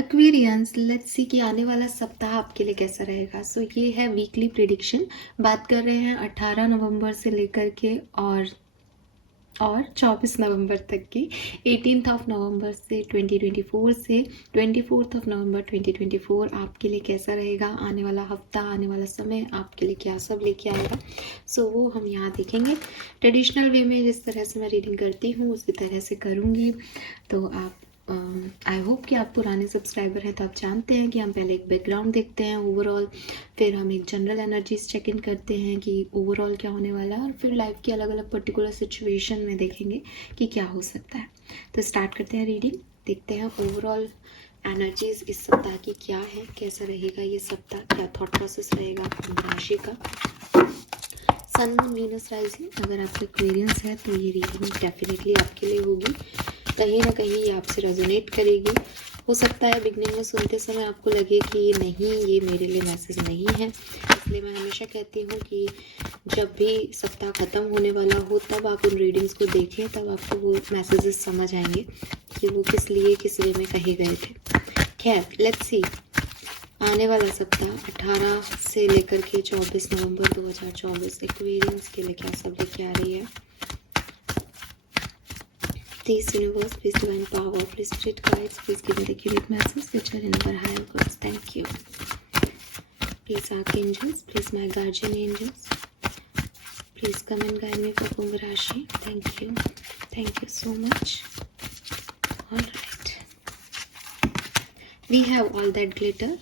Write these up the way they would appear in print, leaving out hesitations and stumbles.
Aquarians, let's see कि आने वाला सप्ताह आपके लिए कैसा रहेगा। सो ये है वीकली प्रिडिक्शन। बात कर रहे हैं 18 नवंबर से लेकर के और 24 नवंबर तक की। 18th ऑफ नवंबर से 2024 से 24th ऑफ नवंबर 2024 आपके लिए कैसा रहेगा। आने वाला हफ्ता, आने वाला समय आपके लिए क्या सब लेके आएगा। सो वो हम यहाँ देखेंगे। ट्रेडिशनल वे में जिस तरह से मैं रीडिंग करती हूँ उसी तरह से करूँगी। तो आप आई होप कि आप पुराने सब्सक्राइबर हैं तो आप जानते हैं कि हम पहले एक बैकग्राउंड देखते हैं ओवरऑल, फिर हम एक जनरल एनर्जीज चेक इन करते हैं कि ओवरऑल क्या होने वाला है, और फिर लाइफ की अलग अलग पर्टिकुलर सिचुएशन में देखेंगे कि क्या हो सकता है। तो स्टार्ट करते हैं रीडिंग, देखते हैं ओवरऑल एनर्जीज इस सप्ताह की क्या है, कैसा रहेगा ये सप्ताह, क्या थॉट प्रोसेस रहेगा राशि का। सन मून वीनस राइजिंग अगर आपके एक्वेरियंस है तो ये रीडिंग डेफिनेटली आपके लिए होगी, कहीं ना कहीं ये आपसे रेजोनेट करेगी। हो सकता है बिगनिंग में सुनते समय आपको लगे कि नहीं, ये मेरे लिए मैसेज नहीं है। इसलिए मैं हमेशा कहती हूँ कि जब भी सप्ताह ख़त्म होने वाला हो तब आप उन रीडिंग्स को देखें, तब आपको वो मैसेजेस समझ आएंगे कि वो किस लिए किस वे में कहे गए थे। खैर, लेट्स सी आने वाला सप्ताह 18 से लेकर के 24 नवंबर 2024 एक्वेरियंस के लिए क्या सब लेके आ रही है। Please universe, please divine power, please spirit guides, please give me the accurate message which are in our higher goods. Thank you. Please archangels, please my guardian angels, please come and guide me for Kumbh Rashi. Thank you. Thank you so much. Alright. We have all that glitter.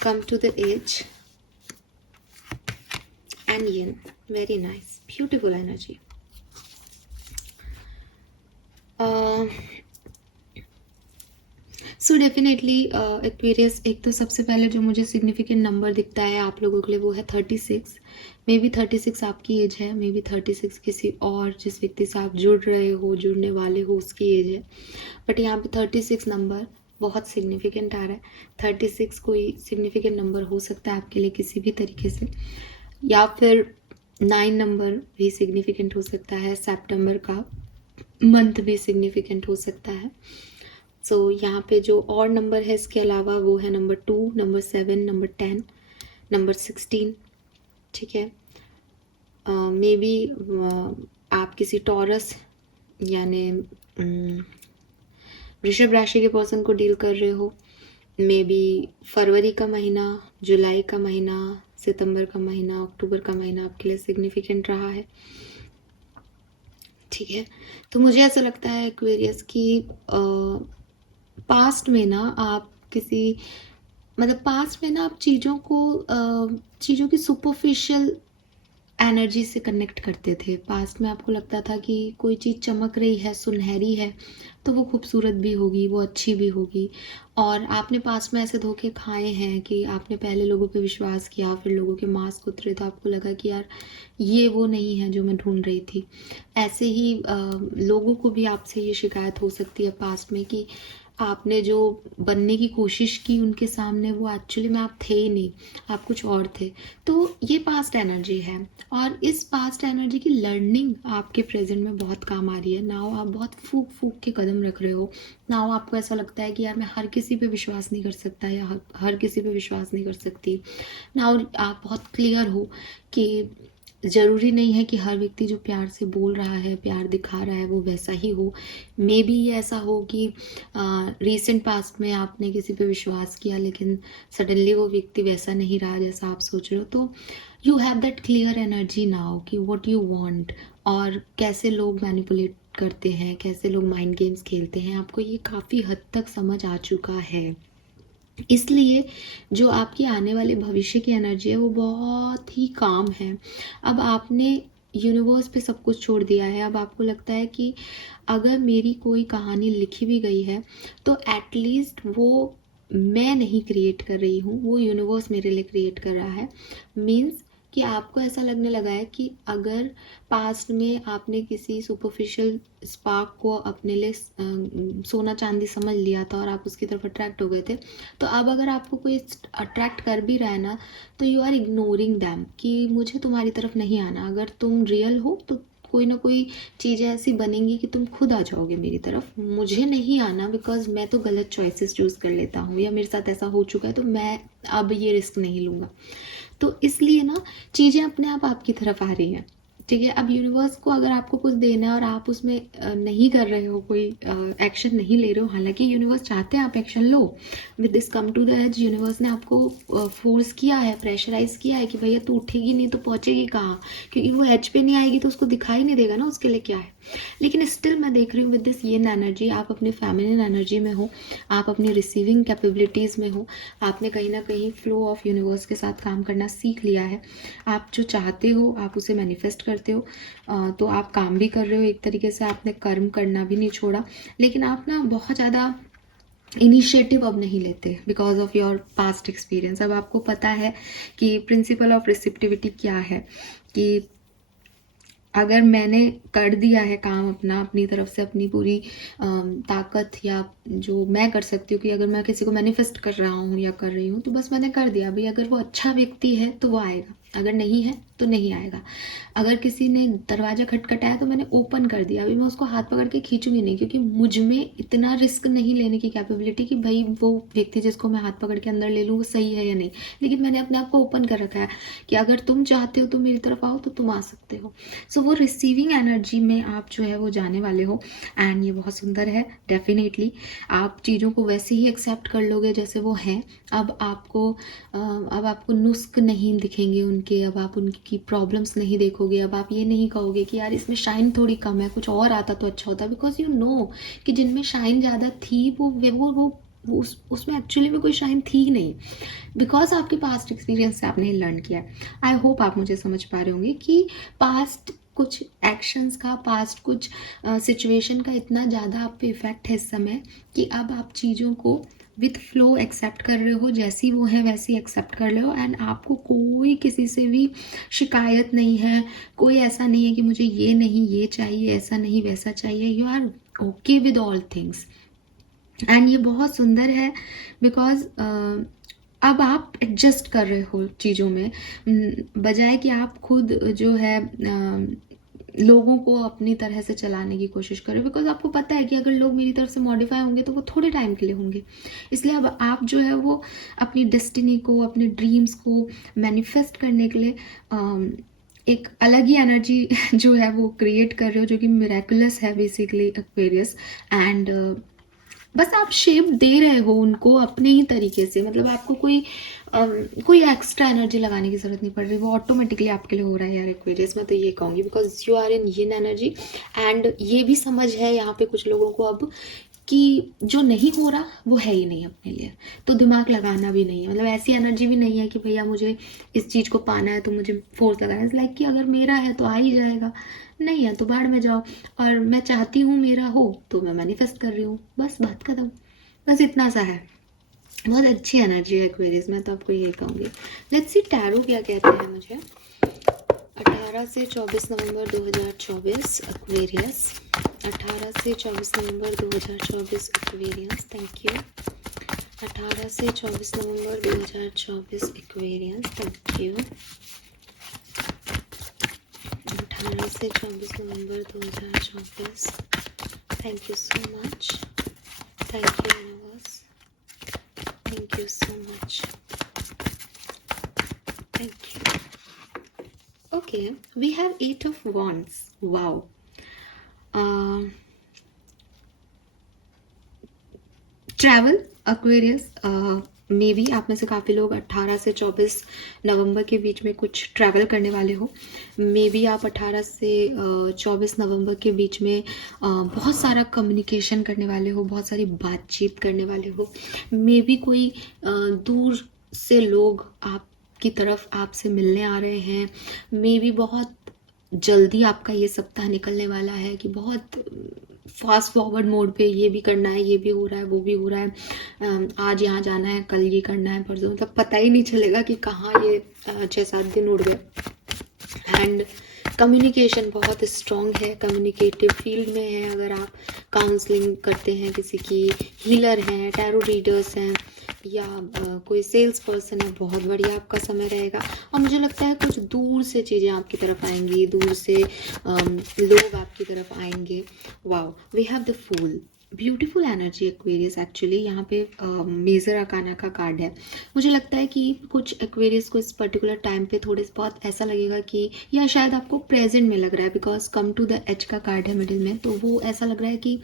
Come to the edge. And yin. Very nice. Beautiful energy. So definitely Aquarius, एक तो सबसे पहले जो मुझे significant number दिखता है आप लोगों के लिए वो है 36। मे बी 36 आपकी एज है, मे बी 36 किसी और जिस व्यक्ति से आप जुड़ रहे हो, जुड़ने वाले हो, उसकी एज है। बट यहाँ पे 36 नंबर बहुत सिग्निफिकेंट आ रहा है। 36 कोई सिग्निफिकेंट नंबर हो सकता है आपके लिए किसी भी तरीके से, या फिर 9 नंबर भी सिग्निफिकेंट हो सकता है, सितंबर का मंथ भी सिग्निफिकेंट हो सकता है। सो यहाँ पे जो और नंबर है इसके अलावा वो है नंबर 2, नंबर 7, नंबर 10, नंबर 16। ठीक है, मे बी आप किसी टॉरस यानी वृषभ राशि के पर्सन को डील कर रहे हो। मे बी फरवरी का महीना, जुलाई का महीना, सितंबर का महीना, अक्टूबर का महीना आपके लिए सिग्निफिकेंट रहा है। ठीक है, तो मुझे ऐसा लगता है एक्वेरियस की पास्ट में ना आप किसी पास्ट में ना आप चीज़ों की सुपरफिशियल एनर्जी से कनेक्ट करते थे। पास्ट में आपको लगता था कि कोई चीज़ चमक रही है, सुनहरी है, तो वो खूबसूरत भी होगी, वो अच्छी भी होगी। और आपने पास्ट में ऐसे धोखे खाए हैं कि आपने पहले लोगों पे विश्वास किया, फिर लोगों के मास्क उतरे तो आपको लगा कि यार ये वो नहीं है जो मैं ढूंढ रही थी। ऐसे ही लोगों को भी आपसे ये शिकायत हो सकती है पास्ट में कि आपने जो बनने की कोशिश की उनके सामने, वो एक्चुअली में आप थे ही नहीं, आप कुछ और थे। तो ये पास्ट एनर्जी है, और इस पास्ट एनर्जी की लर्निंग आपके प्रेजेंट में बहुत काम आ रही है। नाउ आप बहुत फूक फूक के कदम रख रहे हो। नाउ आपको ऐसा लगता है कि यार मैं हर किसी पे विश्वास नहीं कर सकता, या हर किसी पे विश्वास नहीं कर सकती। नाउ आप बहुत क्लियर हो कि ज़रूरी नहीं है कि हर व्यक्ति जो प्यार से बोल रहा है, प्यार दिखा रहा है, वो वैसा ही हो। मे बी ये ऐसा हो कि रीसेंट पास्ट में आपने किसी पे विश्वास किया लेकिन सडनली वो व्यक्ति वैसा नहीं रहा जैसा आप सोच रहे हो। तो you have that clear energy now कि व्हाट यू वांट, और कैसे लोग मैनिपुलेट करते हैं, कैसे लोग माइंड गेम्स खेलते हैं, आपको ये काफ़ी हद तक समझ आ चुका है। इसलिए जो आपकी आने वाले भविष्य की एनर्जी है वो बहुत ही काम है। अब आपने यूनिवर्स पे सब कुछ छोड़ दिया है। अब आपको लगता है कि अगर मेरी कोई कहानी लिखी भी गई है तो एटलीस्ट वो मैं नहीं क्रिएट कर रही हूँ, वो यूनिवर्स मेरे लिए क्रिएट कर रहा है। मीन्स कि आपको ऐसा लगने लगा है कि अगर पास्ट में आपने किसी सुपरफिशियल स्पार्क को अपने लिए सोना चांदी समझ लिया था और आप उसकी तरफ अट्रैक्ट हो गए थे, तो अब अगर आपको कोई अट्रैक्ट कर भी रहा है ना, तो यू आर इग्नोरिंग दैम कि मुझे तुम्हारी तरफ नहीं आना। अगर तुम रियल हो तो कोई ना कोई चीज़ें ऐसी बनेंगी कि तुम खुद आ जाओगे मेरी तरफ, मुझे नहीं आना, बिकॉज मैं तो गलत चॉइसेस चूज़ कर लेता हूँ या मेरे साथ ऐसा हो चुका है तो मैं अब ये रिस्क नहीं लूँगा। तो इसलिए ना चीज़ें अपने आप आपकी तरफ आ रही हैं, ठीक है। अब यूनिवर्स को अगर आपको कुछ देना है और आप उसमें नहीं कर रहे हो, कोई एक्शन नहीं ले रहे हो, हालांकि यूनिवर्स चाहते हैं आप एक्शन लो। With this come to the edge, universe ने आपको फोर्स किया है, प्रेशराइज किया है कि भैया तू उठेगी नहीं तो पहुंचेगी कहाँ, क्योंकि वो एज पे नहीं आएगी तो उसको दिखाई नहीं देगा ना उसके लिए क्या है। लेकिन स्टिल मैं देख रही हूँ विद दिस येन एनर्जी, आप अपनी फेमिनिन एनर्जी में हो, आप अपनी रिसीविंग कैपेबिलिटीज़ में हो, आपने कहीं ना कहीं फ्लो ऑफ यूनिवर्स के साथ काम करना सीख लिया है। आप जो चाहते हो आप उसे मैनिफेस्ट करते हो, तो आप काम भी कर रहे हो एक तरीके से, आपने कर्म करना भी नहीं छोड़ा। लेकिन आप ना बहुत ज़्यादा इनिशिएटिव अब नहीं लेते because of your past experience. अब आपको पता है कि प्रिंसिपल ऑफ रिसिप्टिविटी क्या है, कि अगर मैंने कर दिया है काम अपना, अपनी तरफ से अपनी पूरी ताकत या जो मैं कर सकती हूँ, कि अगर मैं किसी को मैनिफेस्ट कर रहा हूँ या कर रही हूँ तो बस मैंने कर दिया भाई। अगर वो अच्छा व्यक्ति है तो वो आएगा, अगर नहीं है तो नहीं आएगा। अगर किसी ने दरवाजा खटखटाया तो मैंने ओपन कर दिया, अभी मैं उसको हाथ पकड़ के खींचूंगी नहीं, क्योंकि मुझ में इतना रिस्क नहीं लेने की कैपेबिलिटी कि भाई वो व्यक्ति जिसको मैं हाथ पकड़ के अंदर ले लूँ वो सही है या नहीं। लेकिन मैंने अपने आप को ओपन कर रखा है कि अगर तुम चाहते हो तो मेरी तरफ आओ तो तुम आ सकते हो। सो वो रिसीविंग एनर्जी में आप जो है वो जाने वाले हो, एंड ये बहुत सुंदर है। डेफिनेटली आप चीज़ों को वैसे ही एक्सेप्ट कर लोगे जैसे वो हैं। अब आपको नुस्ख नहीं दिखेंगे उनके, अब आप उनकी प्रॉब्लम्स नहीं देखोगे, अब आप ये नहीं कहोगे कि यार इसमें शाइन थोड़ी कम है, कुछ और आता तो अच्छा होता, बिकॉज यू नो कि जिनमें शाइन ज़्यादा थी वो उसमें एक्चुअली में कोई शाइन थी नहीं, बिकॉज आपके पास्ट एक्सपीरियंस से आपने लर्न किया है। आई होप आप मुझे समझ पा रहे होंगे कि पास्ट कुछ एक्शंस का, पास्ट कुछ सिचुएशन का इतना ज़्यादा आप पे इफेक्ट है इस समय कि अब आप चीज़ों को विथ फ्लो एक्सेप्ट कर रहे हो, जैसी वो है वैसी एक्सेप्ट कर रहे हो, एंड आपको कोई किसी से भी शिकायत नहीं है। कोई ऐसा नहीं है कि मुझे ये नहीं ये चाहिए, ऐसा नहीं वैसा चाहिए। You are okay with all things, and ये बहुत सुंदर है बिकॉज अब आप एडजस्ट कर रहे हो चीज़ों में, बजाय कि आप खुद जो है लोगों को अपनी तरह से चलाने की कोशिश करो, बिकॉज आपको पता है कि अगर लोग मेरी तरफ से मॉडिफाई होंगे तो वो थोड़े टाइम के लिए होंगे। इसलिए अब आप जो है वो अपनी डेस्टिनी को, अपने ड्रीम्स को मैनिफेस्ट करने के लिए एक अलग ही एनर्जी जो है वो क्रिएट कर रहे हो, जो कि मिरेकुलस है बेसिकली एक्वेरियस। एंड बस आप शेप दे रहे हो उनको अपने ही तरीके से, मतलब आपको कोई एक्स्ट्रा एनर्जी लगाने की जरूरत नहीं पड़ रही, वो ऑटोमेटिकली आपके लिए हो रहा है यार एक्वेरियस। मैं तो ये कहूँगी because you are in yin energy, and ये भी समझ है यहाँ पे कुछ लोगों को अब कि जो नहीं हो रहा वो है ही नहीं अपने लिए, तो दिमाग लगाना भी नहीं है। मतलब ऐसी एनर्जी भी नहीं है कि भैया मुझे इस चीज़ को पाना है तो मुझे फोर्स लगाना है। लाइक कि अगर मेरा है तो आ ही जाएगा, नहीं है तो बाहर में जाओ, और मैं चाहती हूँ मेरा हो तो मैं मैनिफेस्ट कर रही हूँ, बस बात खत्म। बस इतना सा है। बहुत अच्छी एनर्जी है एक्वेरियस, मैं तो आपको ये कहूँगी। लेट्स सी टैरो क्या कहते हैं मुझे। 18 से 24 नवंबर 2024 एक्वेरियस, 18 से 24 नवंबर 2024 एक्वेरियस, थैंक यू। 18 से 24 नवंबर 2024 एक्वेरियस, थैंक यू। 18 से 24 नवंबर 2024, thank you so much, thank you universe, thank you so much, thank you. Okay, we have 8 of wands. Wow. Travel Aquarius, may be आप में से काफ़ी लोग 18 से 24 नवंबर के बीच में कुछ ट्रैवल करने वाले हो। मे बी आप 18 से 24 नवंबर के बीच में बहुत सारा कम्युनिकेशन करने वाले हो, बहुत सारी बातचीत करने वाले हो। मे बी कोई दूर से लोग आपकी तरफ आपसे मिलने आ रहे हैं। मे बी बहुत जल्दी आपका ये सप्ताह निकलने वाला है कि बहुत फास्ट फॉरवर्ड मोड पे ये भी करना है, ये भी हो रहा है, वो भी हो रहा है, आज यहाँ जाना है, कल ये करना है, परसों, मतलब पता ही नहीं चलेगा कि कहाँ ये 6-7 दिन उड़ गए। एंड कम्युनिकेशन बहुत स्ट्रॉन्ग है, कम्युनिकेटिव फील्ड में है। अगर आप काउंसलिंग करते हैं, किसी की हीलर हैं, टैरो रीडर्स हैं, या कोई सेल्स पर्सन है, बहुत बढ़िया आपका समय रहेगा। और मुझे लगता है कुछ दूर से चीज़ें आपकी तरफ आएंगी, दूर से लोग आपकी तरफ आएंगे। Wow, we have the fool, beautiful energy Aquarius. Actually यहाँ पे मेजर अकाना का कार्ड है। मुझे लगता है कि कुछ एक्वेरियस को इस पर्टिकुलर टाइम पे थोड़े बहुत ऐसा लगेगा कि, या शायद आपको प्रेजेंट में लग रहा है, because come to the edge का कार्ड है मिडिल में, तो वो ऐसा लग रहा है कि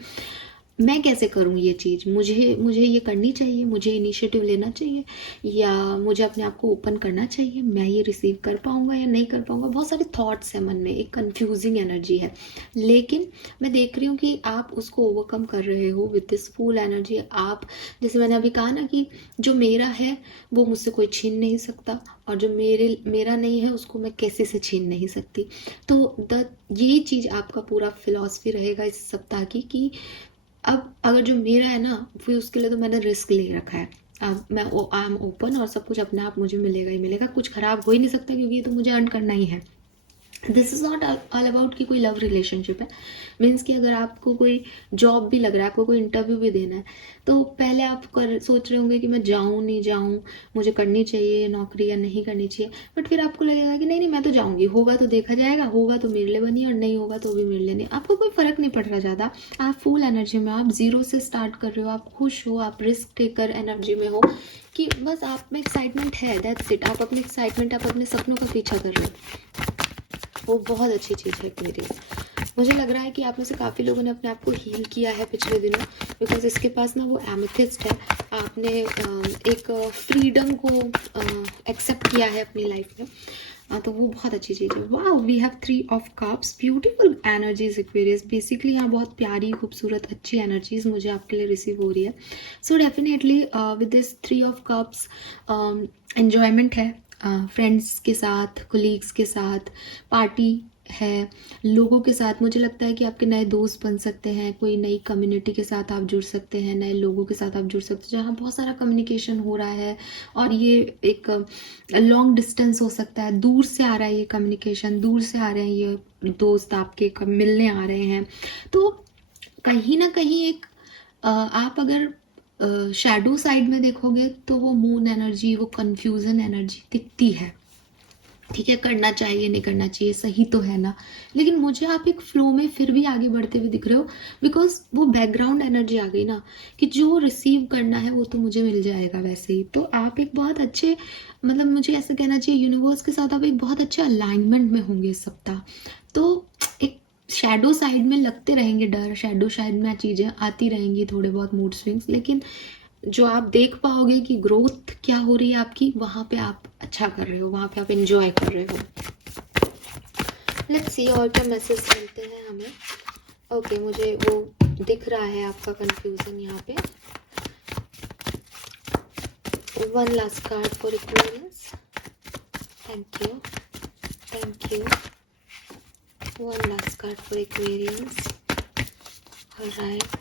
मैं कैसे करूँ ये चीज़, मुझे मुझे ये करनी चाहिए, मुझे इनिशिएटिव लेना चाहिए, या मुझे अपने आप को ओपन करना चाहिए, मैं ये रिसीव कर पाऊँगा या नहीं कर पाऊँगा। बहुत सारे थॉट्स हैं मन में, एक कंफ्यूजिंग एनर्जी है, लेकिन मैं देख रही हूँ कि आप उसको ओवरकम कर रहे हो विद दिस फुल एनर्जी। आप, जैसे मैंने अभी कहा ना कि जो मेरा है वो मुझसे कोई छीन नहीं सकता, और जो मेरा नहीं है उसको मैं किसी से छीन नहीं सकती। तो ये चीज़ आपका पूरा फिलॉसफी रहेगा इस सप्ताह की, कि अब अगर जो मेरा है ना, फिर उसके लिए तो मैंने रिस्क ले रखा है। अब मैं आई एम ओपन, और सब कुछ अपने आप मुझे मिलेगा ही मिलेगा, कुछ खराब हो ही नहीं सकता, क्योंकि ये तो मुझे अर्न करना ही है। This is not all about कि कोई लव रिलेशनशिप है। मीन्स कि अगर आपको कोई जॉब भी लग रहा है, आपको कोई इंटरव्यू भी देना है, तो पहले आप सोच रहे होंगे कि मैं जाऊँ नहीं जाऊँ, मुझे करनी चाहिए नौकरी या नहीं करनी चाहिए। बट फिर आपको लगेगा कि नहीं नहीं, मैं तो जाऊँगी, होगा तो देखा जाएगा, होगा तो मेरे लिए बनी, और नहीं होगा तो भी मेरे लिए नहीं। आपको कोई फ़र्क नहीं पड़ रहा ज़्यादा। आप फुल एनर्जी में, आप ज़ीरो से स्टार्ट कर रहे हो, आप खुश हो, आप रिस्क टेकर एनर्जी में हो, कि बस आप में एक्साइटमेंट है, दैट्स इट। आप अपने एक्साइटमेंट, आप अपने सपनों का पीछा कर रहे हो, वो बहुत अच्छी चीज़ है मेरी। मुझे लग रहा है कि आप में से काफ़ी लोगों ने अपने आप को हील किया है पिछले दिनों, बिकॉज इसके पास ना वो एमेथिस्ट है। आपने एक फ्रीडम को एक्सेप्ट किया है अपनी लाइफ में, तो वो बहुत अच्छी चीज़ है। वाह, we have 3 of cups, beautiful energies Aquarius. Basically यहाँ बहुत प्यारी, खूबसूरत, अच्छी एनर्जीज मुझे आपके लिए रिसीव हो रही है। So definitely with this 3 of cups enjoyment है, फ्रेंड्स के साथ, कोलीग्स के साथ, पार्टी है, लोगों के साथ। मुझे लगता है कि आपके नए दोस्त बन सकते हैं, कोई नई कम्युनिटी के साथ आप जुड़ सकते हैं, नए लोगों के साथ आप जुड़ सकते हैं जहाँ बहुत सारा कम्युनिकेशन हो रहा है। और ये एक लॉन्ग डिस्टेंस हो सकता है, दूर से आ रहा है ये कम्युनिकेशन, दूर से आ रहे हैं ये दोस्त आपके मिलने आ रहे हैं। तो कहीं ना कहीं एक आप अगर शैडो साइड में देखोगे तो वो मून एनर्जी, वो कन्फ्यूजन एनर्जी दिखती है। ठीक है, करना चाहिए नहीं करना चाहिए, सही तो है ना, लेकिन मुझे आप एक फ्लो में फिर भी आगे बढ़ते हुए दिख रहे हो, बिकॉज वो बैकग्राउंड एनर्जी आ गई ना, कि जो रिसीव करना है वो तो मुझे मिल जाएगा वैसे ही। तो आप एक बहुत अच्छे, मतलब मुझे ऐसा कहना चाहिए, यूनिवर्स के साथ आप एक बहुत अच्छे अलाइनमेंट में होंगे इस सप्ताह। तो एक शैडो साइड में लगते रहेंगे डर, शैडो साइड में चीज़ें आती रहेंगी, थोड़े बहुत मूड स्विंग्स, लेकिन जो आप देख पाओगे कि ग्रोथ क्या हो रही है आपकी, वहाँ पे आप अच्छा कर रहे हो, वहाँ पे आप एंजॉय कर रहे हो। लेट्स सी और क्या मैसेज मिलते हैं हमें। ओके, मुझे वो दिख रहा है आपका कंफ्यूजन यहाँ पे। One last card for Aquarius, thank you, thank you. One last card for Aquarius, alright.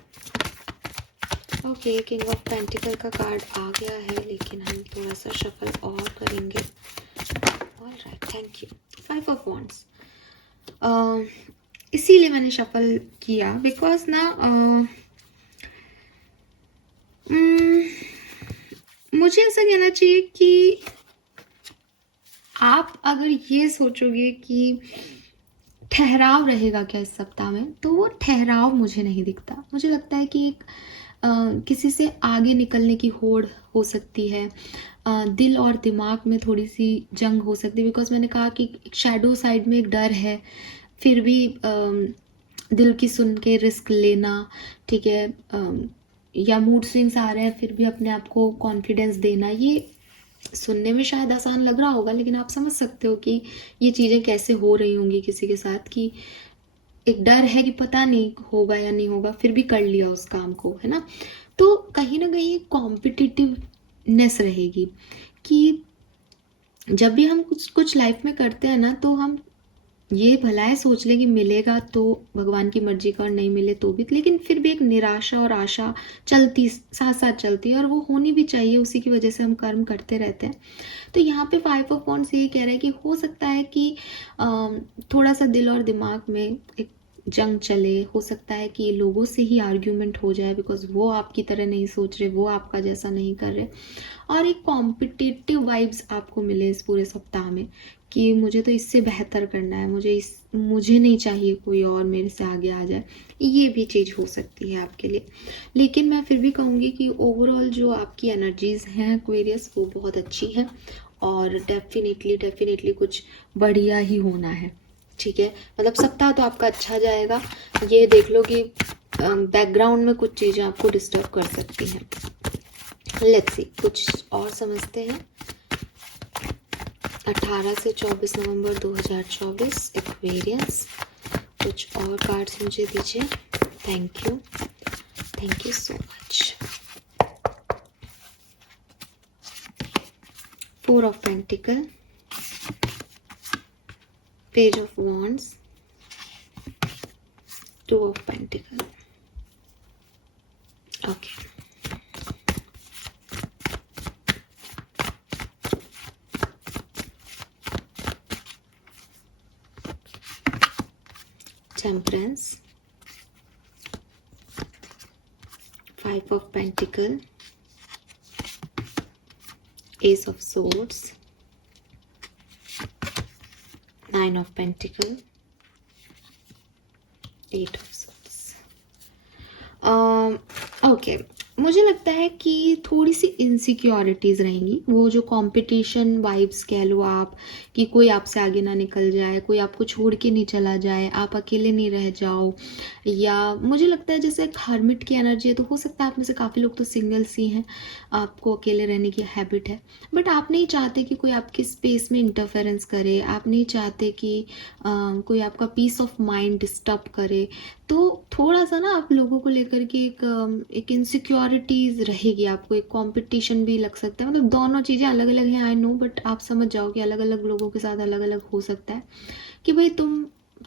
Okay, king of pentacle का कार्ड आ गया है, लेकिन हम थोड़ा सा शफल और करेंगे। Alright, thank you. 5 of wands, इसीलिए मैंने शफल किया, बिकॉज ना मुझे ऐसा कहना चाहिए कि आप अगर ये सोचोगे कि ठहराव रहेगा क्या इस सप्ताह में, तो वो ठहराव मुझे नहीं दिखता। मुझे लगता है कि एक किसी से आगे निकलने की होड़ हो सकती है, दिल और दिमाग में थोड़ी सी जंग हो सकती है, बिकॉज मैंने कहा कि शैडो साइड में एक डर है, फिर भी दिल की सुन के रिस्क लेना, ठीक है, या मूड स्विंग्स आ रहे हैं फिर भी अपने आप को कॉन्फिडेंस देना। ये सुनने में शायद आसान लग रहा होगा, लेकिन आप समझ सकते हो कि ये चीज़ें कैसे हो रही होंगी किसी के साथ, कि एक डर है कि पता नहीं होगा या नहीं होगा, फिर भी कर लिया उस काम को, है ना। तो कहीं ना कहीं कॉम्पिटिटिवनेस रहेगी, कि जब भी हम कुछ कुछ लाइफ में करते हैं ना, तो हम ये भलाए सोच लें कि मिलेगा तो भगवान की मर्जी का, और नहीं मिले तो भी, लेकिन फिर भी एक निराशा और आशा चलती, साथ साथ चलती है, और वो होनी भी चाहिए, उसी की वजह से हम कर्म करते रहते हैं। तो यहाँ पे 5 ऑफ वॉन्ड्स ये कह रहा है कि हो सकता है कि थोड़ा सा दिल और दिमाग में एक जंग चले, हो सकता है कि लोगों से ही आर्ग्यूमेंट हो जाए बिकॉज वो आपकी तरह नहीं सोच रहे, वो आपका जैसा नहीं कर रहे, और एक कॉम्पिटिटिव वाइब्स आपको मिले इस पूरे सप्ताह में कि मुझे तो इससे बेहतर करना है, मुझे नहीं चाहिए कोई और मेरे से आगे आ जाए। ये भी चीज़ हो सकती है आपके लिए। लेकिन मैं फिर भी कहूँगी कि ओवरऑल जो आपकी एनर्जीज़ हैं एक्वेरियस, वो बहुत अच्छी हैं और डेफिनेटली कुछ बढ़िया ही होना है। ठीक है, मतलब सप्ताह तो आपका अच्छा जाएगा। ये देख लो कि बैकग्राउंड में कुछ चीज़ें आपको डिस्टर्ब कर सकती हैं। लेट्स सी, कुछ और समझते हैं। 18 से 24 नवंबर 2024 एक्वेरियस, कुछ और कार्ड्स मुझे दीजिए। Thank you so much. 4 of pentacle, page of wands, 2 of pentacle. Okay, Temperance, 5 of Pentacle, Ace of Swords, 9 of Pentacle, 8 of Swords. Okay, मुझे लगता है कि थोड़ी सी इनसिक्योरिटीज़ रहेंगी। वो जो कंपटीशन वाइब्स कह लो आप, कि कोई आपसे आगे ना निकल जाए, कोई आपको छोड़ के नहीं चला जाए, आप अकेले नहीं रह जाओ, या मुझे लगता है जैसे एक हर्मिट की एनर्जी है, तो हो सकता है आप में से काफ़ी लोग तो सिंगल्स ही हैं, आपको अकेले रहने की हैबिट है, बट आप नहीं चाहते कि कोई आपके स्पेस में इंटरफेरेंस करे, आप नहीं चाहते कि कोई आपका पीस ऑफ माइंड डिस्टर्ब करे। तो थोड़ा सा ना आप लोगों को लेकर के एक इनसिक्योरिटीज़ रहेगी, आपको एक कंपटीशन भी लग सकता है। मतलब दोनों चीज़ें अलग अलग हैं, आई नो, बट आप समझ जाओ कि अलग अलग लोगों के साथ अलग अलग हो सकता है कि भाई तुम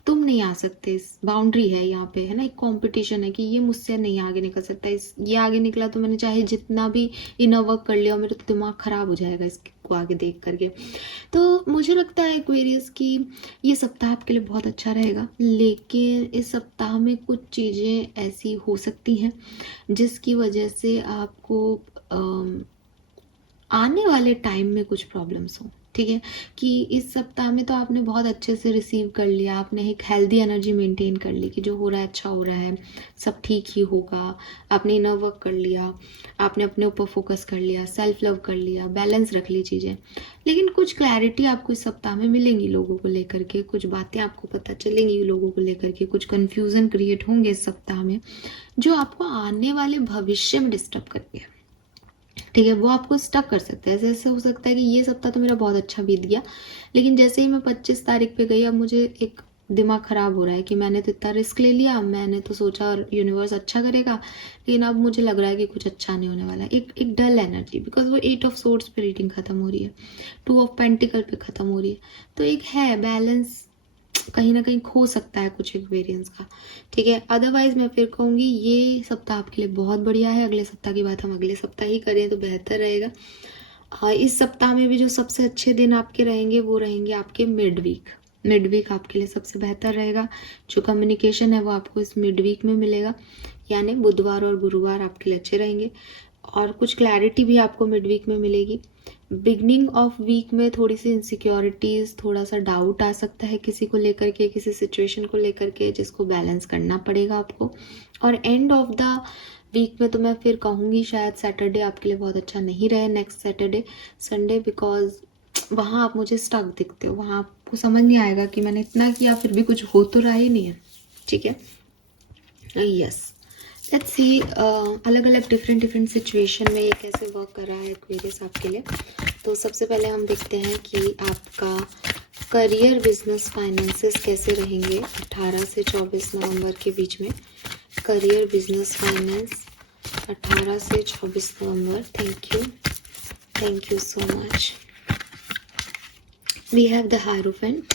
नहीं आ सकते, इस बाउंड्री है यहाँ पे, है ना, एक कंपटीशन है कि ये मुझसे नहीं आगे निकल सकता, ये आगे निकला तो मैंने चाहे जितना भी इनर वर्क कर लिया, मेरा तो दिमाग ख़राब हो जाएगा इसको आगे देख करके। तो मुझे लगता है एक्वेरियस की ये सप्ताह आपके लिए बहुत अच्छा रहेगा, लेकिन इस सप्ताह में कुछ चीज़ें ऐसी हो सकती हैं जिसकी वजह से आपको आने वाले टाइम में कुछ प्रॉब्लम्स हो। ठीक है, कि इस सप्ताह में तो आपने बहुत अच्छे से रिसीव कर लिया, आपने एक हेल्दी एनर्जी मेंटेन कर ली कि जो हो रहा है अच्छा हो रहा है, सब ठीक ही होगा, आपने इनर वर्क कर लिया, आपने अपने ऊपर फोकस कर लिया, सेल्फ लव कर लिया, बैलेंस रख ली चीज़ें। लेकिन कुछ क्लैरिटी आपको इस सप्ताह में मिलेंगी लोगों को लेकर के, कुछ बातें आपको पता चलेंगी लोगों को लेकर के, कुछ कन्फ्यूज़न क्रिएट होंगे इस सप्ताह में जो आपको आने वाले भविष्य में डिस्टर्ब करेंगे। ठीक है, वो आपको स्टक कर सकता है। ऐसे हो सकता है कि ये सप्ताह तो मेरा बहुत अच्छा बीत गया, लेकिन जैसे ही मैं 25 तारीख पे गई, अब मुझे एक दिमाग ख़राब हो रहा है कि मैंने तो इतना रिस्क ले लिया, मैंने तो सोचा यूनिवर्स अच्छा करेगा, लेकिन अब मुझे लग रहा है कि कुछ अच्छा नहीं होने वाला है। एक डल एनर्जी, बिकॉज वो 8 ऑफ सोर्ड्स पे रीडिंग ख़त्म हो रही है, 2 ऑफ पेंटिकल पे ख़त्म हो रही है, तो एक है बैलेंस कहीं ना कहीं खो सकता है कुछ एक्वेरियंस का। ठीक है, अदरवाइज मैं फिर कहूँगी ये सप्ताह आपके लिए बहुत बढ़िया है। अगले सप्ताह की बात हम अगले सप्ताह ही करें तो बेहतर रहेगा। इस सप्ताह में भी जो सबसे अच्छे दिन आपके रहेंगे वो रहेंगे आपके मिड वीक आपके लिए सबसे बेहतर रहेगा। जो कम्युनिकेशन है वो आपको इस मिड वीक में मिलेगा, यानी बुधवार और गुरुवार आपके लिए अच्छे रहेंगे, और कुछ क्लैरिटी भी आपको मिड वीक में मिलेगी। बिगनिंग ऑफ वीक में थोड़ी सी इनसिक्योरिटीज़, थोड़ा सा डाउट आ सकता है किसी को लेकर के, किसी सिचुएशन को लेकर के, जिसको बैलेंस करना पड़ेगा आपको। और एंड ऑफ द वीक में तो मैं फिर कहूँगी शायद सैटरडे आपके लिए बहुत अच्छा नहीं रहे, नेक्स्ट सैटरडे संडे, बिकॉज वहाँ आप मुझे स्टक दिखते हो, वहाँ आपको समझ नहीं आएगा कि मैंने इतना किया फिर भी कुछ हो तो रहा ही नहीं है। ठीक है, यस, लेट्स सी अलग अलग डिफरेंट सिचुएशन में ये कैसे वर्क कर रहा है एक्वेरियस आपके लिए। तो सबसे पहले हम देखते हैं कि आपका करियर, बिजनेस, फाइनेंसेस कैसे रहेंगे 18 से 24 नवंबर के बीच में। करियर, बिजनेस, फाइनेंस 18 से 24 नवंबर। Thank you so much. We have the hierophant,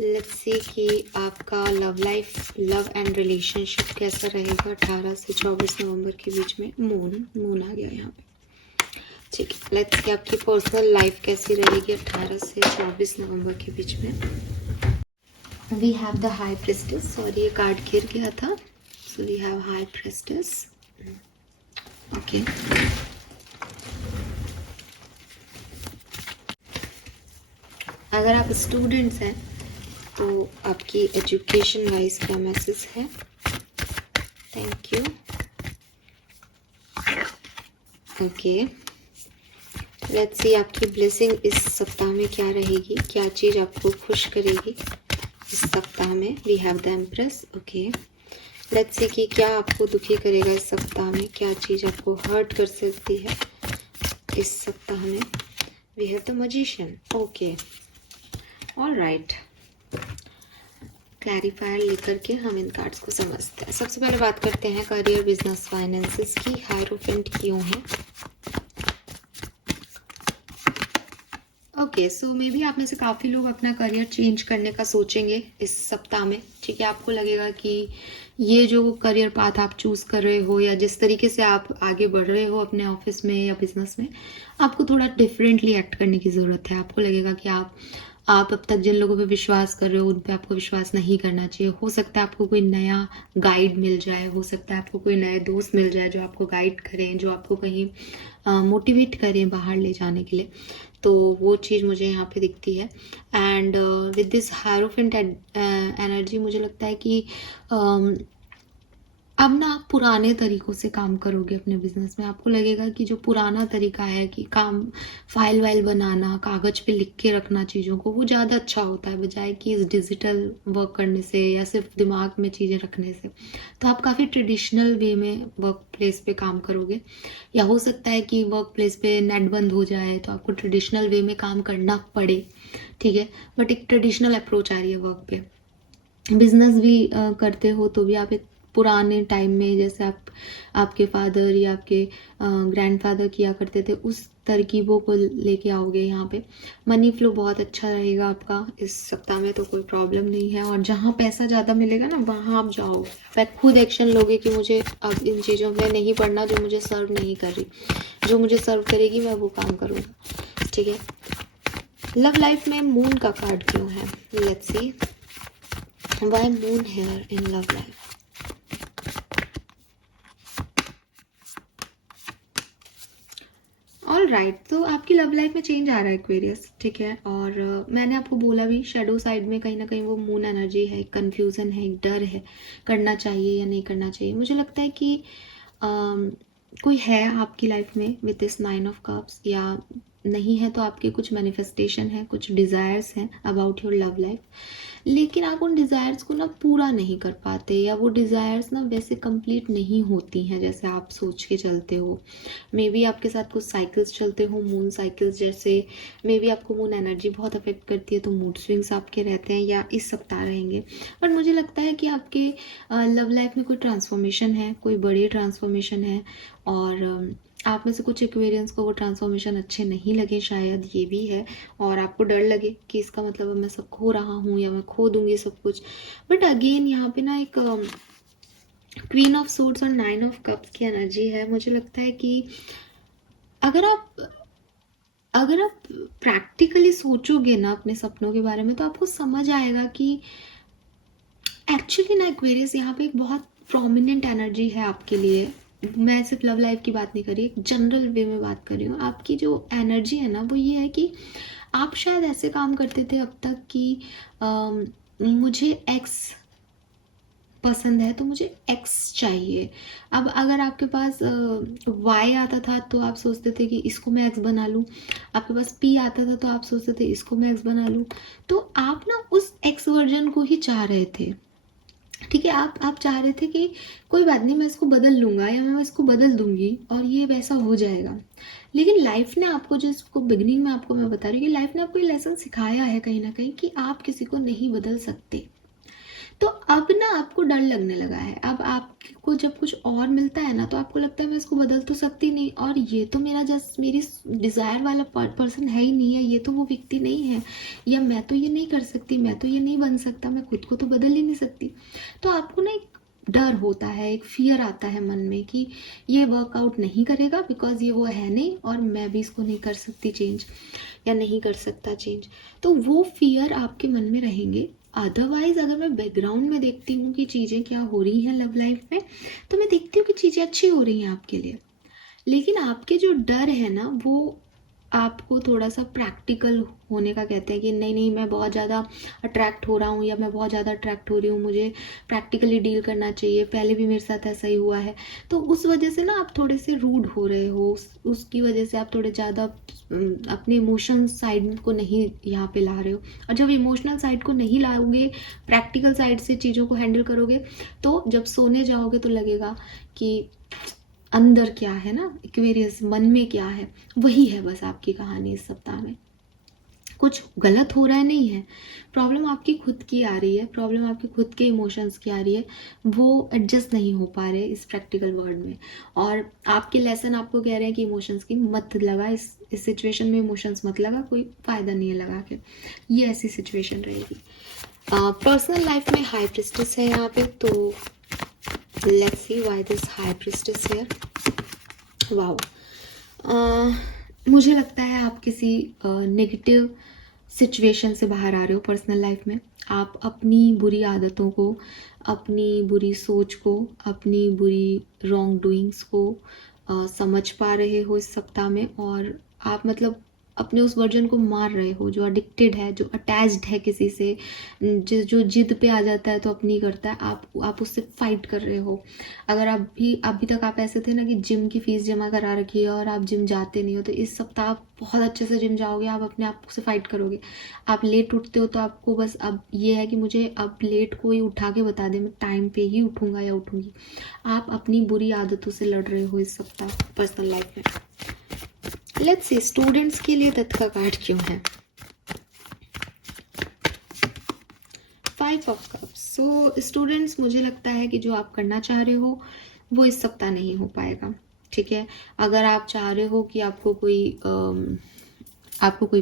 let's see कि आपका love life, love and relationship कैसा रहेगा 18 से 24 नवंबर के बीच में। मून आ गया यहाँ पे। ठीक है, लेट्स सी आपकी पर्सनल लाइफ कैसी रहेगी 18 से 24 नवंबर के बीच में। We have the high priestess, sorry ये कार्ड गिर गया था, so we have high priestess. Okay, अगर आप स्टूडेंट्स हैं तो आपकी एजुकेशन वाइज क्या मैसेज है? Thank you. Okay, let's see आपकी ब्लेसिंग इस सप्ताह में क्या रहेगी, क्या चीज़ आपको खुश करेगी इस सप्ताह में? We have the empress. Okay, let's see कि क्या आपको दुखी करेगा इस सप्ताह में, क्या चीज़ आपको हर्ट कर सकती है इस सप्ताह में? We have the magician. Okay, all right, clarifier लेकर के हम इन कार्ड्स को समझते हैं। सबसे पहले बात करते हैं करियर, बिजनेस, फाइनेंसेस की। हायरोफेंट क्यों है? ओके, सो मे बी आप में से काफ़ी लोग अपना करियर चेंज करने का सोचेंगे इस सप्ताह में। ठीक है, आपको लगेगा कि ये जो करियर पाथ आप चूज़ कर रहे हो या जिस तरीके से आप आगे बढ़ रहे हो अपने ऑफिस में या बिजनेस में, आपको थोड़ा डिफरेंटली एक्ट करने की ज़रूरत है। आपको लगेगा कि आप अब तक जिन लोगों पे विश्वास कर रहे हो उन पे आपको विश्वास नहीं करना चाहिए। हो सकता है आपको कोई नया गाइड मिल जाए, हो सकता है आपको कोई नए दोस्त मिल जाए जो आपको गाइड करें, जो आपको कहीं मोटिवेट करें बाहर ले जाने के लिए। तो वो चीज़ मुझे यहाँ पे दिखती है। And with this hierophant energy मुझे लगता है कि अब ना आप पुराने तरीकों से काम करोगे अपने बिजनेस में। आपको लगेगा कि जो पुराना तरीका है कि काम फाइल वाइल बनाना, कागज़ पे लिख के रखना चीज़ों को, वो ज़्यादा अच्छा होता है बजाय कि इस डिजिटल वर्क करने से या सिर्फ दिमाग में चीज़ें रखने से। तो आप काफ़ी ट्रेडिशनल वे में वर्क प्लेस पे काम करोगे, या हो सकता है कि वर्क प्लेस पे नेट बंद हो जाए तो आपको ट्रेडिशनल वे में काम करना पड़े। ठीक है, बट एक ट्रेडिशनल अप्रोच आ रही है वर्क पे। बिजनेस भी करते हो तो भी आप एक पुराने टाइम में जैसे आपके फादर या आपके ग्रैंडफादर किया करते थे उस तरकीबों को लेके आओगे यहाँ पे। मनी फ्लो बहुत अच्छा रहेगा आपका इस सप्ताह में, तो कोई प्रॉब्लम नहीं है। और जहाँ पैसा ज़्यादा मिलेगा ना वहाँ आप जाओ, फिर खुद एक्शन लोगे कि मुझे अब इन चीज़ों में नहीं पड़ना जो मुझे सर्व नहीं कर रही, जो मुझे सर्व करेगी मैं वो काम करूँगा। ठीक है, लव लाइफ में मून का कार्ड क्यों है? Let's see why moon here in love life. All right, तो आपकी लव लाइफ में चेंज आ रहा है एक्वेरियस। ठीक है, और मैंने आपको बोला भी शेडो साइड में कहीं ना कहीं वो मून एनर्जी है, एक कन्फ्यूज़न है, एक डर है, करना चाहिए या नहीं करना चाहिए। मुझे लगता है कि कोई है आपकी लाइफ में विद दिस 9 ऑफ कप्स, या नहीं है तो आपके कुछ मैनिफेस्टेशन है, कुछ डिज़ायर्स हैं अबाउट योर लव लाइफ, लेकिन आप उन डिज़ायर्स को ना पूरा नहीं कर पाते, या वो डिज़ायर्स ना वैसे कंप्लीट नहीं होती हैं जैसे आप सोच के चलते हो। मे बी आपके साथ कुछ साइकिल्स चलते हो, मून साइकिल्स जैसे। मे बी आपको मून एनर्जी बहुत अफेक्ट करती है तो मूड स्विंग्स आपके रहते हैं या इस सप्ताह रहेंगे। बट मुझे लगता है कि आपके लव लाइफ में कोई ट्रांसफॉर्मेशन है, कोई बड़ी ट्रांसफॉर्मेशन है, और आप में से कुछ एक्वेरियंस को वो ट्रांसफॉर्मेशन अच्छे नहीं लगे शायद, ये भी है। और आपको डर लगे कि इसका मतलब अब मैं सब खो रहा हूँ या मैं खो दूंगी सब कुछ। बट अगेन यहाँ पे ना एक क्वीन ऑफ सोर्ड्स और 9 ऑफ कप्स की एनर्जी है। मुझे लगता है कि अगर आप प्रैक्टिकली सोचोगे ना अपने सपनों के बारे में तो आपको समझ आएगा कि एक्चुअली ना एक्वेरियस यहाँ पे एक बहुत प्रोमिनेंट एनर्जी है आपके लिए। मैं सिर्फ लव लाइफ की बात नहीं कर रही, एक जनरल वे में बात कर रही हूँ। आपकी जो एनर्जी है ना वो ये है कि आप शायद ऐसे काम करते थे अब तक कि मुझे एक्स पसंद है तो मुझे एक्स चाहिए। अब अगर आपके पास वाई आता था तो आप सोचते थे कि इसको मैं एक्स बना लूँ, आपके पास पी आता था तो आप सोचते थे इसको मैं एक्स बना लूँ। तो आप ना उस एक्स वर्जन को ही चाह रहे थे। ठीक है, आप चाह रहे थे कि कोई बात नहीं, मैं इसको बदल लूँगा या मैं इसको बदल दूंगी और ये वैसा हो जाएगा। लेकिन लाइफ ने आपको, जिसको बिगनिंग में आपको मैं बता रही हूँ कि लाइफ ने आपको ये लेसन सिखाया है कहीं ना कहीं कि आप किसी को नहीं बदल सकते। तो अब ना आपको डर लगने लगा है। अब आपको जब कुछ और मिलता है ना तो आपको लगता है मैं इसको बदल तो सकती नहीं, और ये तो मेरा जस्ट मेरी डिज़ायर वाला पर्सन है ही नहीं है, ये तो वो व्यक्ति नहीं है, या मैं तो ये नहीं कर सकती, मैं तो ये नहीं बन सकता, मैं खुद को तो बदल ही नहीं सकती। तो आपको ना एक डर होता है, एक फियर आता है मन में कि ये वर्कआउट नहीं करेगा बिकॉज ये वो है नहीं और मैं भी इसको नहीं कर सकती चेंज या नहीं कर सकता चेंज। तो वो फियर आपके मन में रहेंगे। अदरवाइज अगर मैं बैकग्राउंड में देखती हूँ कि चीज़ें क्या हो रही हैं लव लाइफ में, तो मैं देखती हूँ कि चीज़ें अच्छी हो रही हैं आपके लिए। लेकिन आपके जो डर है ना वो आपको थोड़ा सा प्रैक्टिकल होने का कहते हैं कि नहीं नहीं मैं बहुत ज़्यादा अट्रैक्ट हो रहा हूँ या मैं बहुत ज़्यादा अट्रैक्ट हो रही हूँ, मुझे प्रैक्टिकली डील करना चाहिए, पहले भी मेरे साथ ऐसा ही हुआ है। तो उस वजह से ना आप थोड़े से रूड हो रहे हो, उसकी वजह से आप थोड़े ज़्यादा अपने इमोशनल साइड को नहीं यहाँ पे ला रहे हो। और जब इमोशनल साइड को नहीं लाओगे, प्रैक्टिकल साइड से चीज़ों को हैंडल करोगे, तो जब सोने जाओगे तो लगेगा कि अंदर क्या है ना, एक्वेरियस मन में क्या है, वही है बस आपकी कहानी इस सप्ताह में। कुछ गलत हो रहा है नहीं है, प्रॉब्लम आपकी खुद की आ रही है, प्रॉब्लम आपके खुद के इमोशंस की आ रही है, वो एडजस्ट नहीं हो पा रहे इस प्रैक्टिकल वर्ल्ड में। और आपके लेसन आपको कह रहे हैं कि इमोशंस की मत लगा, इस सिचुएशन में इमोशंस मत लगा, कोई फ़ायदा नहीं है लगा के। ये ऐसी सिचुएशन रहेगी। पर्सनल लाइफ में हाई प्रिस्टेस है यहाँ पे, तो let's see why this high priestess here. Wow, मुझे लगता है आप किसी नेगेटिव सिचुएशन से बाहर आ रहे हो पर्सनल लाइफ में। आप अपनी बुरी आदतों को, अपनी बुरी सोच को, अपनी बुरी रॉन्ग डूइंग्स को समझ पा रहे हो इस सप्ताह में। और आप मतलब अपने उस वर्जन को मार रहे हो जो एडिक्टेड है, जो अटैच्ड है किसी से, जो जिद पे आ जाता है तो अपनी करता है, आप उससे फाइट कर रहे हो। अगर अभी तक आप ऐसे थे ना कि जिम की फीस जमा करा रखी है और आप जिम जाते नहीं हो, तो इस सप्ताह आप बहुत अच्छे से जिम जाओगे, आप अपने आप से फाइट करोगे। आप लेट उठते हो तो आपको बस अब ये है कि मुझे अब लेट कोई उठा के बता दे, मैं टाइम पे ही उठूंगा या उठूंगी। आप अपनी बुरी आदतों से लड़ रहे हो इस सप्ताह पर्सनल लाइफ में। लेट्स सी स्टूडेंट्स के लिए तथ्य का कार्ड क्यों है। 5 ऑफ कप्स। सो स्टूडेंट्स, मुझे लगता है कि जो आप करना चाह रहे हो वो इस सप्ताह नहीं हो पाएगा, ठीक है। अगर आप चाह रहे हो कि आपको कोई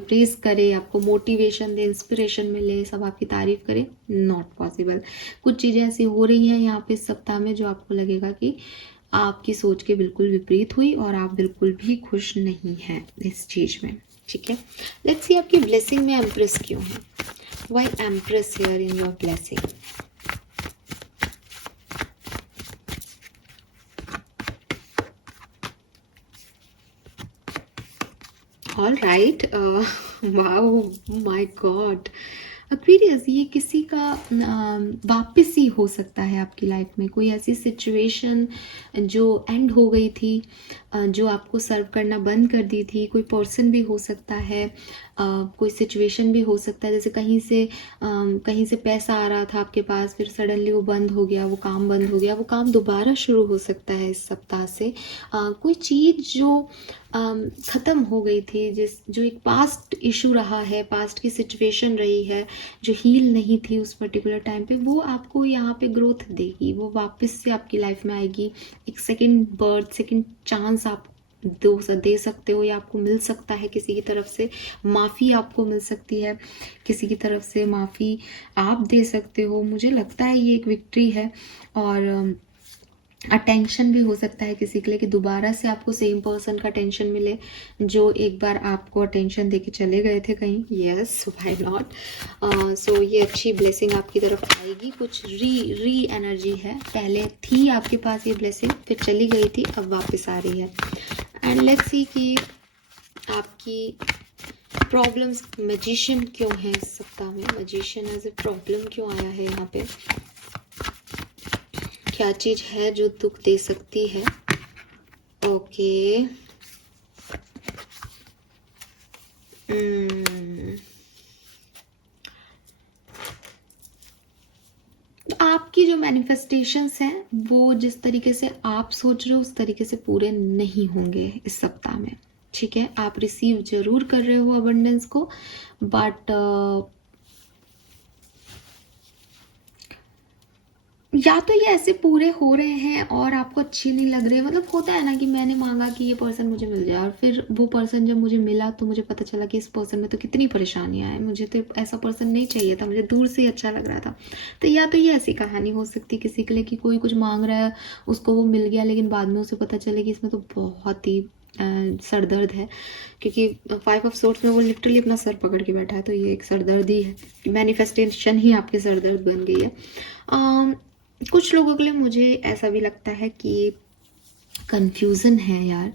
प्रेज करे, आपको मोटिवेशन दे, इंस्पिरेशन मिले, सब आपकी तारीफ करे, नॉट पॉसिबल। कुछ चीज़ें ऐसी हो रही हैं यहाँ पे इस सप्ताह में जो आपको लगेगा कि आपकी सोच के बिल्कुल विपरीत हुई और आप बिल्कुल भी खुश नहीं हैं इस चीज़ में, ठीक है। लेट्स सी आपकी ब्लेसिंग में एम्प्रेस क्यों है। Why empress here in your blessing. All right, wow, my God. Aquarius, ये किसी का वापस ही हो सकता है आपकी लाइफ में, कोई ऐसी सिचुएशन जो एंड हो गई थी, जो आपको सर्व करना बंद कर दी थी। कोई पर्सन भी हो सकता है, कोई सिचुएशन भी हो सकता है, जैसे कहीं से पैसा आ रहा था आपके पास, फिर सडनली वो बंद हो गया, वो काम बंद हो गया, वो काम दोबारा शुरू हो सकता है इस सप्ताह से। कोई चीज़ जो ख़त्म हो गई थी, जो एक पास्ट इशू रहा है, पास्ट की सिचुएशन रही है जो हील नहीं थी उस पर्टिकुलर टाइम पे, वो आपको यहाँ पे ग्रोथ देगी, वो वापस से आपकी लाइफ में आएगी। एक सेकंड बर्थ, सेकंड चांस आप दे सकते हो, या आपको मिल सकता है किसी की तरफ से माफ़ी, आपको मिल सकती है किसी की तरफ से माफ़ी, आप दे सकते हो। मुझे लगता है ये एक विक्ट्री है। और अटेंशन भी हो सकता है किसी के लिए कि दोबारा से आपको सेम पर्सन का अटेंशन मिले जो एक बार आपको अटेंशन देके चले गए थे कहीं। Yes, why not. सो ये अच्छी ब्लेसिंग आपकी तरफ आएगी। कुछ री एनर्जी है, पहले थी आपके पास ये ब्लेसिंग, फिर चली गई थी, अब वापस आ रही है। एंड लेट्स सी कि आपकी प्रॉब्लम्स, मैजिशियन क्यों है इस सप्ताह में। मैजिशियन एज ए प्रॉब्लम क्यों आया है यहाँ पे, क्या चीज है जो दुख दे सकती है। ओके, आपकी जो मैनिफेस्टेशंस हैं वो जिस तरीके से आप सोच रहे हो उस तरीके से पूरे नहीं होंगे इस सप्ताह में, ठीक है। आप रिसीव जरूर कर रहे हो अबंडेंस को, बट या तो ये ऐसे पूरे हो रहे हैं और आपको अच्छी नहीं लग रही है, मतलब होता है ना कि मैंने मांगा कि ये पर्सन मुझे मिल जाए और फिर वो पर्सन जब मुझे मिला तो मुझे पता चला कि इस पर्सन में तो कितनी परेशानियां हैं, मुझे तो ऐसा पर्सन नहीं चाहिए था, मुझे दूर से ही अच्छा लग रहा था। तो या तो ये ऐसी कहानी हो सकती है किसी के लिए कि कोई कुछ मांग रहा है, उसको वो मिल गया, लेकिन बाद में उसे पता चले कि इसमें तो बहुत ही सर दर्द है, क्योंकि 5 ऑफ सोर्ड्स में वो लिटरली अपना सर पकड़ के बैठा है, तो ये एक सरदर्दी है, मैनिफेस्टेशन ही आपके सरदर्द बन गई है। कुछ लोगों के लिए मुझे ऐसा भी लगता है कि कंफ्यूजन है यार।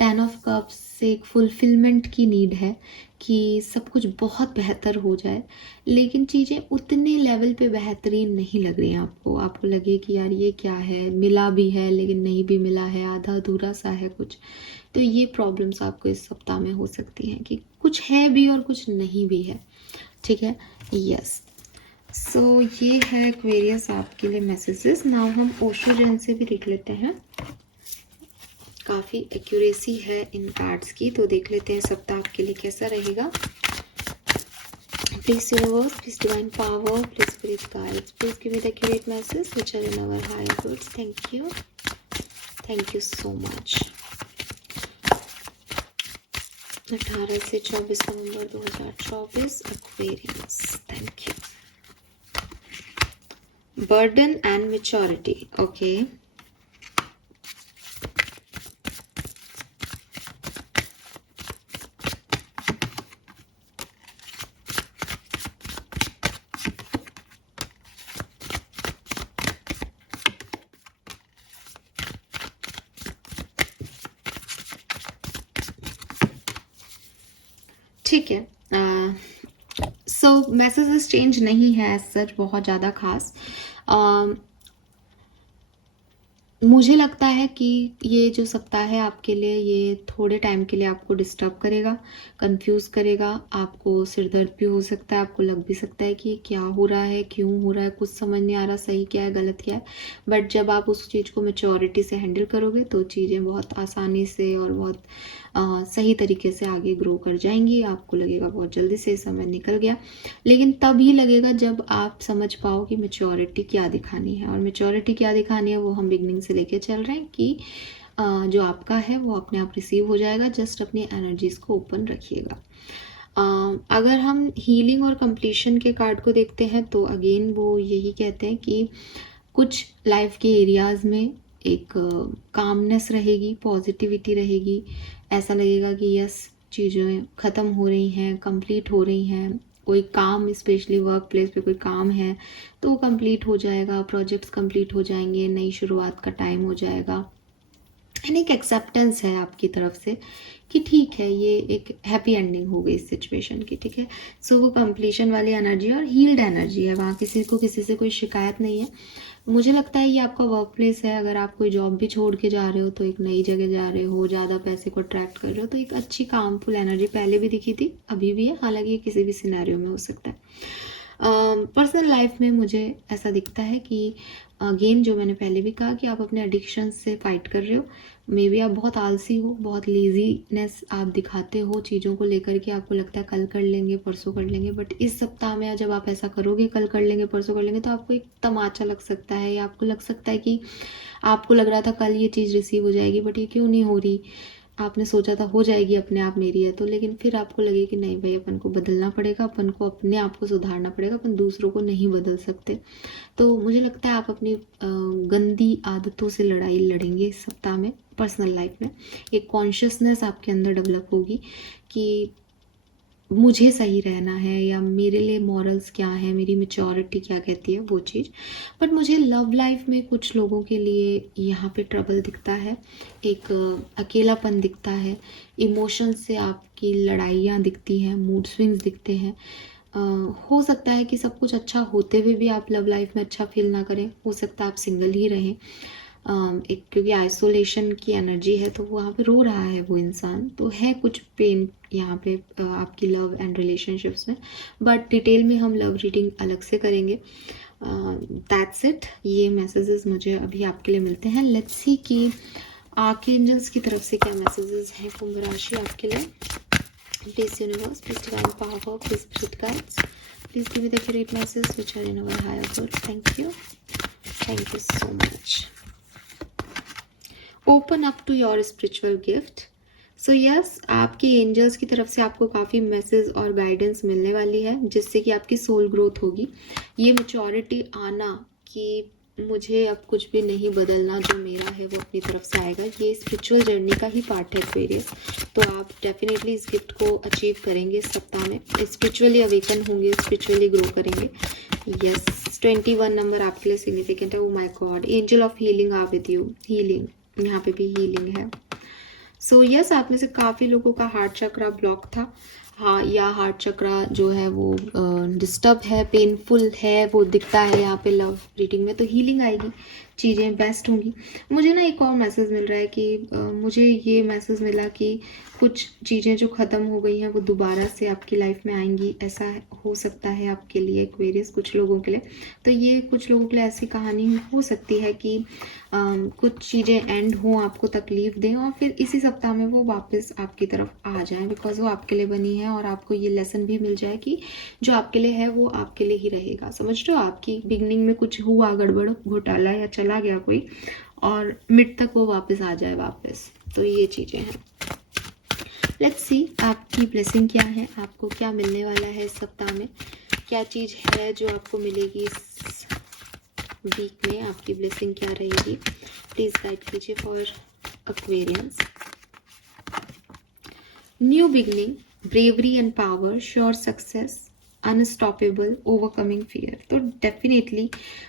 10 ऑफ कप्स से एक फुलफिलमेंट की नीड है कि सब कुछ बहुत बेहतर हो जाए, लेकिन चीज़ें उतने लेवल पे बेहतरीन नहीं लग रही हैं आपको, आपको लगे कि यार ये क्या है, मिला भी है लेकिन नहीं भी मिला है, आधा अधूरा सा है कुछ। तो ये प्रॉब्लम्स आपको इस सप्ताह में हो सकती हैं कि कुछ है भी और कुछ नहीं भी है। ठीक है, यस। सो ये है एक्वेरियस आपके लिए मैसेजेस। नाउ हम ओशो जैन से भी देख लेते हैं, काफ़ी एक्यूरेसी है इन कार्ड्स की, तो देख लेते हैं सप्ताह आपके लिए कैसा रहेगा। Please universe, please divine power, please spirit guides, please give me the accurate message which are in our higher goods. Thank you so much. 18 से 24 नवंबर 2024 Aquarius, thank you. Burden and maturity, okay. ठीक है, सो messages change नहीं है सच बहुत ज़्यादा खास। मुझे लगता है कि ये जो सप्ताह है आपके लिए, ये थोड़े टाइम के लिए आपको डिस्टर्ब करेगा, कंफ्यूज करेगा, आपको सिरदर्द भी हो सकता है, आपको लग भी सकता है कि क्या हो रहा है, क्यों हो रहा है, कुछ समझ नहीं आ रहा सही क्या है गलत क्या है। बट जब आप उस चीज़ को मैच्योरिटी से हैंडल करोगे तो चीज़ें बहुत आसानी से और बहुत सही तरीके से आगे ग्रो कर जाएंगी। आपको लगेगा बहुत जल्दी से समय निकल गया, लेकिन तभी लगेगा जब आप समझ पाओ कि मैच्योरिटी क्या दिखानी है। और मैच्योरिटी क्या दिखानी है वो हम बिगनिंग से लेके चल रहे हैं कि जो आपका है वो अपने आप रिसीव हो जाएगा, जस्ट अपनी एनर्जीज को ओपन रखिएगा। अगर हम हीलिंग और कंप्लीशन के कार्ड को देखते हैं तो अगेन वो यही कहते हैं कि कुछ लाइफ के एरियाज में एक कामनेस रहेगी, पॉजिटिविटी रहेगी, ऐसा लगेगा कि यस चीज़ें ख़त्म हो रही हैं, कंप्लीट हो रही हैं। कोई काम स्पेशली वर्क प्लेस पे कोई काम है तो वो कंप्लीट हो जाएगा, प्रोजेक्ट्स कंप्लीट हो जाएंगे, नई शुरुआत का टाइम हो जाएगा। एंड एक एक्सेप्टेंस है आपकी तरफ से कि ठीक है ये एक हैप्पी एंडिंग हो गई इस सिचुएशन की। ठीक है, सो वो कंप्लीशन वाली एनर्जी और हील्ड एनर्जी है, वहाँ किसी को किसी से कोई शिकायत नहीं है। मुझे लगता है ये आपका वर्क प्लेस है, अगर आप कोई जॉब भी छोड़ के जा रहे हो तो एक नई जगह जा रहे हो, ज़्यादा पैसे को अट्रैक्ट कर रहे हो, तो एक अच्छी कामफुल एनर्जी पहले भी दिखी थी, अभी भी है, हालांकि किसी भी सिनेरियो में हो सकता है। पर्सनल लाइफ में मुझे ऐसा दिखता है कि अगेन जो मैंने पहले भी कहा कि आप अपने एडिक्शन से फाइट कर रहे हो। मे बी आप बहुत आलसी हो, बहुत लेजीनेस आप दिखाते हो चीज़ों को लेकर के, आपको लगता है कल कर लेंगे परसों कर लेंगे, बट इस सप्ताह में जब आप ऐसा करोगे कल कर लेंगे परसों कर लेंगे तो आपको एक तमाचा लग सकता है, या आपको लग सकता है कि आपको लग रहा था कल ये चीज़ रिसीव हो जाएगी बट ये क्यों नहीं हो रही, आपने सोचा था हो जाएगी अपने आप मेरी है तो, लेकिन फिर आपको लगे कि नहीं भाई अपन को बदलना पड़ेगा, अपन को अपने आप को सुधारना पड़ेगा, अपन दूसरों को नहीं बदल सकते। तो मुझे लगता है आप अपनी गंदी आदतों से लड़ाई लड़ेंगे इस सप्ताह में। पर्सनल लाइफ में एक कॉन्शियसनेस आपके अंदर डेवलप होगी कि मुझे सही रहना है या मेरे लिए मॉरल्स क्या है, मेरी मैच्योरिटी क्या कहती है, वो चीज़। बट मुझे लव लाइफ में कुछ लोगों के लिए यहाँ पे ट्रबल दिखता है, एक अकेलापन दिखता है, इमोशंस से आपकी लड़ाइयाँ दिखती हैं, मूड स्विंग्स दिखते हैं। हो सकता है कि सब कुछ अच्छा होते हुए भी आप लव लाइफ में अच्छा फील ना करें, हो सकता है आप सिंगल ही रहें। एक क्योंकि आइसोलेशन की एनर्जी है तो वहाँ पे रो रहा है वो इंसान, तो है कुछ पेन यहाँ पे आपकी लव एंड रिलेशनशिप्स में, बट डिटेल में हम लव रीडिंग अलग से करेंगे। दैट्स इट, ये मैसेजेस मुझे अभी आपके लिए मिलते हैं। लेट्स सी कि आर्कएंजल्स की तरफ से क्या मैसेजेस हैं कुंभ राशि आपके लिए। Please universe, please divine power, please spirit guides, please give me the accurate message which are in our higher good. Thank you. Thank you so much. Open up to your spiritual gift. So yes, आपके angels की तरफ से आपको काफ़ी message और guidance मिलने वाली है, जिससे कि आपकी सोल ग्रोथ होगी। ये मैच्योरिटी आना कि मुझे अब कुछ भी नहीं बदलना, जो मेरा है वो अपनी तरफ से आएगा, ये स्पिरिचुअल जर्नी का ही पार्ट है एक्वेरियस। तो आप डेफिनेटली इस गिफ्ट को अचीव करेंगे इस सप्ताह में, स्पिरिचुअली अवेकन होंगे, स्पिरिचुअली ग्रो करेंगे। यस, 21 नंबर आपके लिए सिग्निफिकेंट है। Oh my God, angel of healing are with you. Healing, यहाँ पे भी हीलिंग है। सो यस, आप में से काफ़ी लोगों का हार्ट चक्रा ब्लॉक था, हाँ, या हार्ट चक्रा जो है वो डिस्टर्ब है, पेनफुल है, वो दिखता है यहाँ पे लव रीडिंग में। तो हीलिंग आएगी, चीज़ें बेस्ट होंगी। मुझे ना एक और मैसेज मिल रहा है कि मुझे ये मैसेज मिला कि कुछ चीज़ें जो ख़त्म हो गई हैं वो दोबारा से आपकी लाइफ में आएंगी, ऐसा हो सकता है आपके लिए एक्वेरियस, कुछ लोगों के लिए। तो ये कुछ लोगों के लिए ऐसी कहानी हो सकती है कि कुछ चीज़ें एंड हों, आपको तकलीफ दें, और फिर इसी सप्ताह में वो वापस आपकी तरफ आ जाएं, बिकॉज वो आपके लिए बनी है। और आपको ये लेसन भी मिल जाए कि जो आपके लिए है वो आपके लिए ही रहेगा। समझ रहे हो, आपकी बिगनिंग में कुछ हुआ गड़बड़, घोटाला या चला गया कोई, और मिड तक वो वापस आ जाए वापस। तो ये चीज़ें हैं। लेट्स सी आपकी ब्लेसिंग क्या है, आपको क्या मिलने वाला है इस सप्ताह में, क्या चीज़ है जो आपको मिलेगी इस वीक में, आपकी ब्लेसिंग क्या रहेगी। प्लीज गाइड कीजिए for Aquarians. New beginning, bravery and power, sure success, unstoppable, overcoming fear. तो डेफिनेटली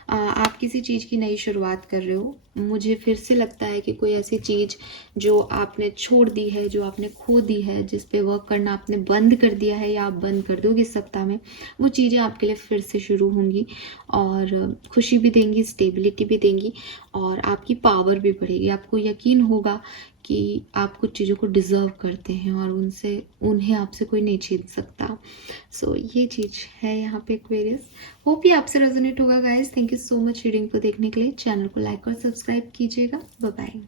आप किसी चीज़ की नई शुरुआत कर रहे हो। मुझे फिर से लगता है कि कोई ऐसी चीज़ जो आपने छोड़ दी है, जो आपने खो दी है, जिस पे वर्क करना आपने बंद कर दिया है या आप बंद कर दोगे इस सप्ताह में, वो चीज़ें आपके लिए फिर से शुरू होंगी और खुशी भी देंगी, स्टेबिलिटी भी देंगी, और आपकी पावर भी बढ़ेगी। आपको यकीन होगा कि आप कुछ चीज़ों को डिज़र्व करते हैं और उन्हें आपसे कोई नहीं छीन सकता। सो ये चीज़ है यहाँ पे एक्वेरियस। होप ये आपसे रेजोनेट होगा guys. Thank you so much reading को देखने के लिए। चैनल को लाइक और सब्सक्राइब कीजिएगा। Bye bye.